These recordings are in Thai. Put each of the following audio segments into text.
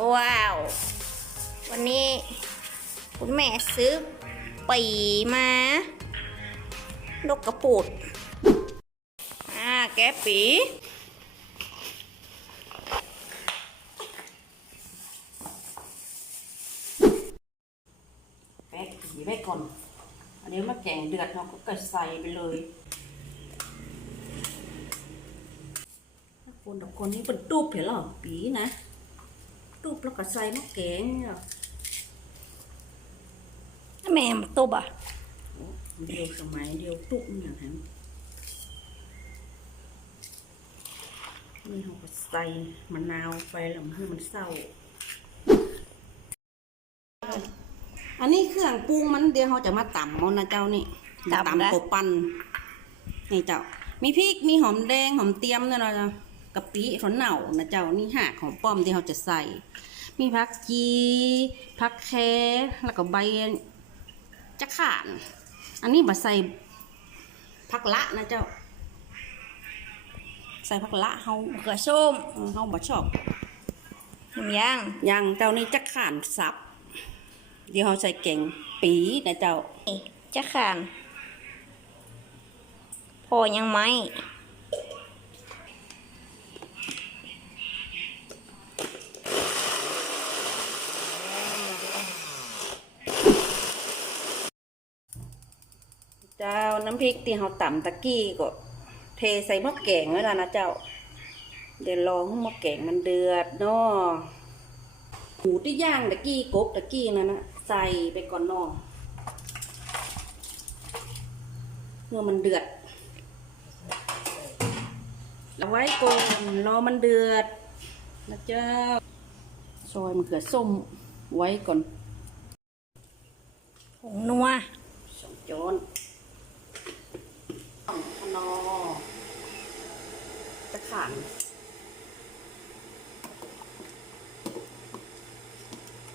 ว้าว วันนี้คุณแม่ซื้อปีมา นกกระปูดแกะปีแป๊กผีไว้ก่อนอันนี้มาแกงเดือดเราก็ใส่ไปเลยคนกับคนนี้เป็นตูบเหรอปีนะตูบแล้วก็ใส่มะแกงเนี่ย แม่มาตุบเดียวสมัยเดียวตูบเนี่ยแถมนี่เราก็ใส่มะนาวไปแล้วให้มันเศร้าอันนี้เครื่องปรุงมันเดี๋ยวเราจะมาตำมันนะเจ้านี่ตำตัวปั้นนี่เจ้ามีพริกมีหอมแดงหอมเตียมเนี่ยนะกะปิถั่วเน่านะเจ้านี่หักของป้อมที่เราจะใส่มีผักชีผักแคแล้วก็ใบจะข่านอันนี้มาใส่ผักละนะเจ้าใส่ผักละเฮา เขือส้มเฮาบ่ชอบยังเจ้านี่จะข่านสับเดี๋ยวเราใส่แกงปีนะเจ้าจะขานพอยังไหมเจ้าน้ำพริกที่เราตำตะกี้ก็เทใส่หม้อแกงไว้แล้วนะเจ้าเดี๋ยวรอให้หม้อแกงมันเดือดเนาะหมูที่ย่างตะกี้กบตะกี้นั่นนะใส่ไปก่อนเนาะเมื่อมันเดือดเอาไว้ก่อนรอมันเดือดนะเจ้าซอยมะเขือส้มไว้ก่อนผงนัว2 ช้อนนอจะขัน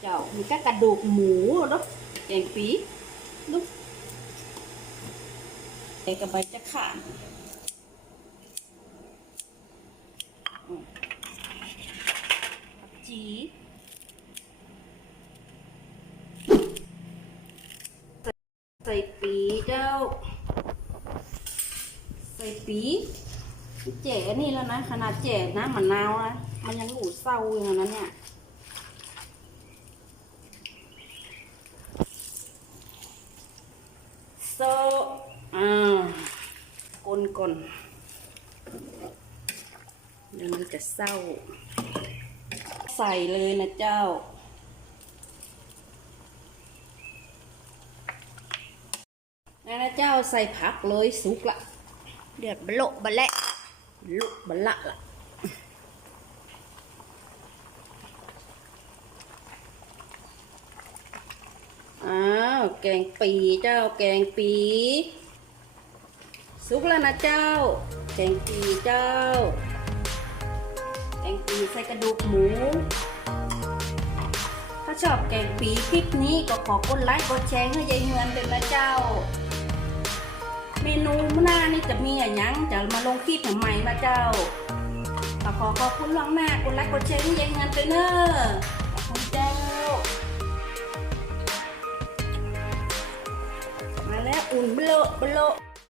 เจ้ามีกระดูกหมูเนาะแกงปีลูกแกงกระใบจะขันจีใส่ปีเจ้าใส่ปีแจ่นี่แล้วนะขนาดแจ่น้ำมะนาวนะมันยังหูเศร้าอย่างนั้นเนี่ยโซก่นเดี๋ยวมันจะเศร้าใส่เลยนะเจ้านะเจ้าใส่ผักเลยสุกละเดือดบะโละบะและลุกบะละละแกงปีเจ้าแกงปีสุกแล้วนะเจ้าแกงปีเจ้าแกงปีใส่กระดูกหมูถ้าชอบแกงปีคลิปนี้ก็ขอกดไลค์กดแชร์ให้ยายเฮือนเป็นนะเจ้าเมนูหน้านี่จะมีอย่างยังจะมาลงคลิปใหม่นะเจ้าขอบคุณล่วงหน้ากดไลค์กดแชร์ให้ยายเฮือนเป็นเนอะขอบคุณเจ้ามาแล้วอุ่นเบลอ